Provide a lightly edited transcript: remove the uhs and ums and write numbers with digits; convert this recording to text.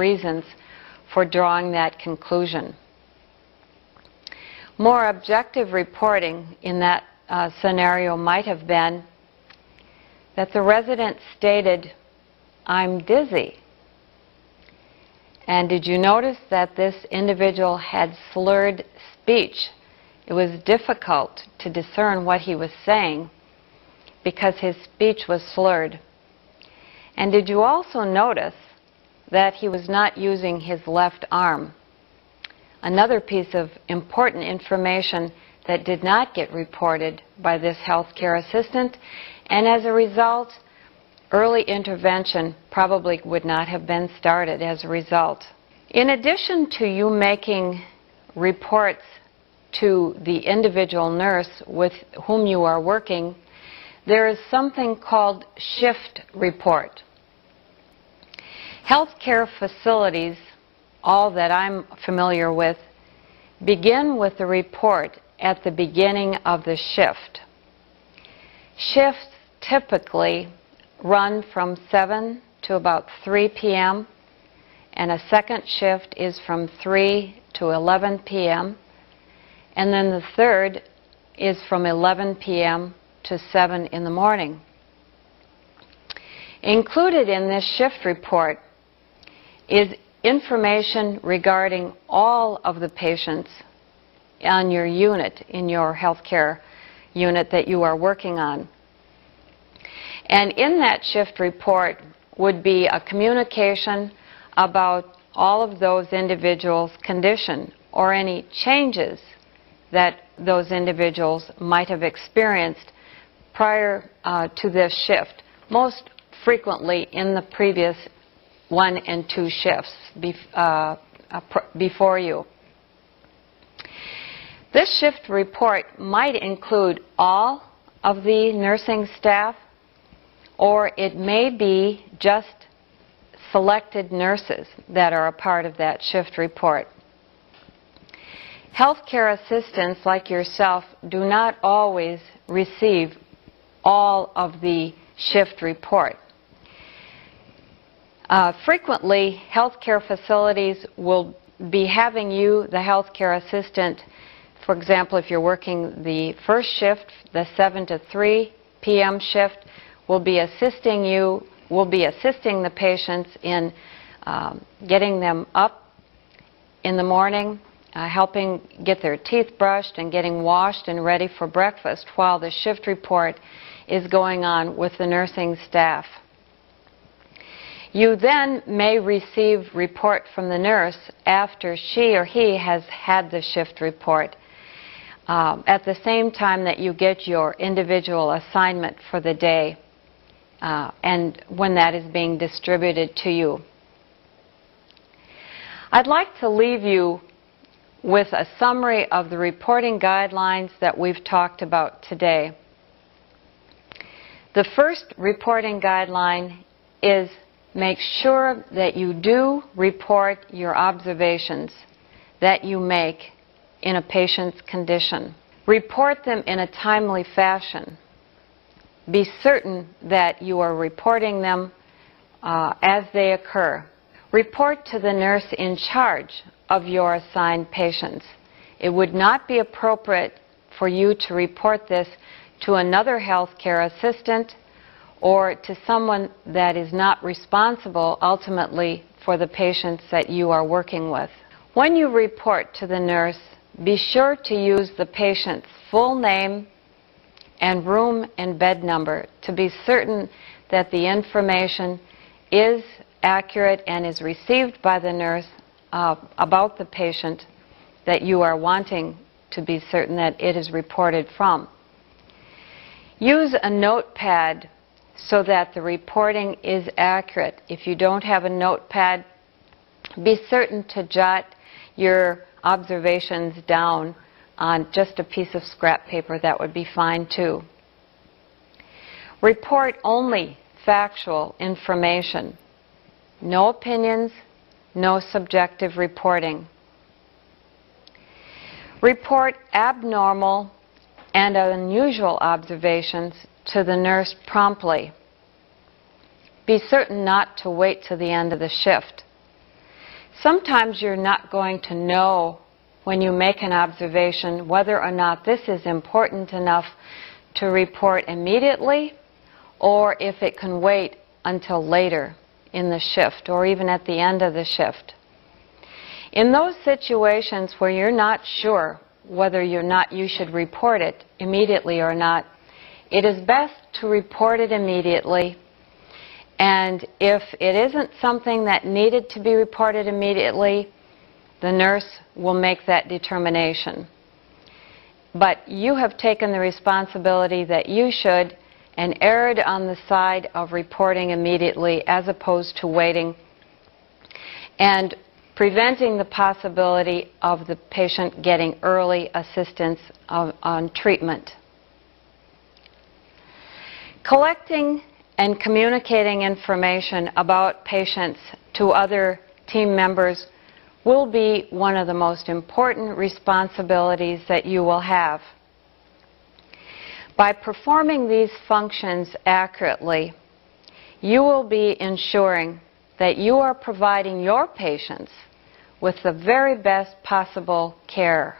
reasons for drawing that conclusion. More objective reporting in that scenario might have been that the resident stated, "I'm dizzy." And did you notice that this individual had slurred speech? It was difficult to discern what he was saying because his speech was slurred. And did you also notice that he was not using his left arm? Another piece of important information that did not get reported by this healthcare assistant, and as a result, early intervention probably would not have been started as a result. In addition to you making reports to the individual nurse with whom you are working, there is something called shift report. Healthcare facilities, all that I'm familiar with, begin with the report at the beginning of the shift. Shifts typically run from 7 to about 3 p.m. and a second shift is from 3 to 11 p.m. and then the third is from 11 p.m. to 7 in the morning. Included in this shift report is information regarding all of the patients on your unit, in your healthcare unit that you are working on. And in that shift report would be a communication about all of those individuals' condition or any changes that those individuals might have experienced prior to this shift, most frequently in the previous 1 and 2 shifts before you. This shift report might include all of the nursing staff, or it may be just selected nurses that are a part of that shift report. Healthcare assistants like yourself do not always receive all of the shift report. Frequently, healthcare facilities will be having you, the healthcare assistant, for example, if you're working the first shift, the 7 to 3 p.m. shift, will be assisting the patients in getting them up in the morning, helping get their teeth brushed and getting washed and ready for breakfast while the shift report is going on with the nursing staff. You then may receive report from the nurse after she or he has had the shift report at the same time that you get your individual assignment for the day and when that is being distributed to you. I'd like to leave you with a summary of the reporting guidelines that we've talked about today. The first reporting guideline is make sure that you do report your observations that you make in a patient's condition. Report them in a timely fashion. Be certain that you are reporting them as they occur. Report to the nurse in charge of your assigned patients. It would not be appropriate for you to report this to another healthcare assistant or to someone that is not responsible ultimately for the patients that you are working with. When you report to the nurse, be sure to use the patient's full name and room and bed number to be certain that the information is accurate and is received by the nurse about the patient that you are wanting to be certain that it is reported from. Use a notepad so that the reporting is accurate. If you don't have a notepad, be certain to jot your observations down on just a piece of scrap paper. That would be fine too. Report only factual information. No opinions, no subjective reporting. Report abnormal and unusual observations to the nurse promptly. Be certain not to wait to the end of the shift. Sometimes you're not going to know when you make an observation whether or not this is important enough to report immediately or if it can wait until later in the shift or even at the end of the shift. In those situations where you're not sure whether you should report it immediately or not, it is best to report it immediately. And if it isn't something that needed to be reported immediately, the nurse will make that determination. But you have taken the responsibility that you should and erred on the side of reporting immediately as opposed to waiting and preventing the possibility of the patient getting early assistance on treatment. Collecting and communicating information about patients to other team members will be one of the most important responsibilities that you will have. By performing these functions accurately, you will be ensuring that you are providing your patients with the very best possible care.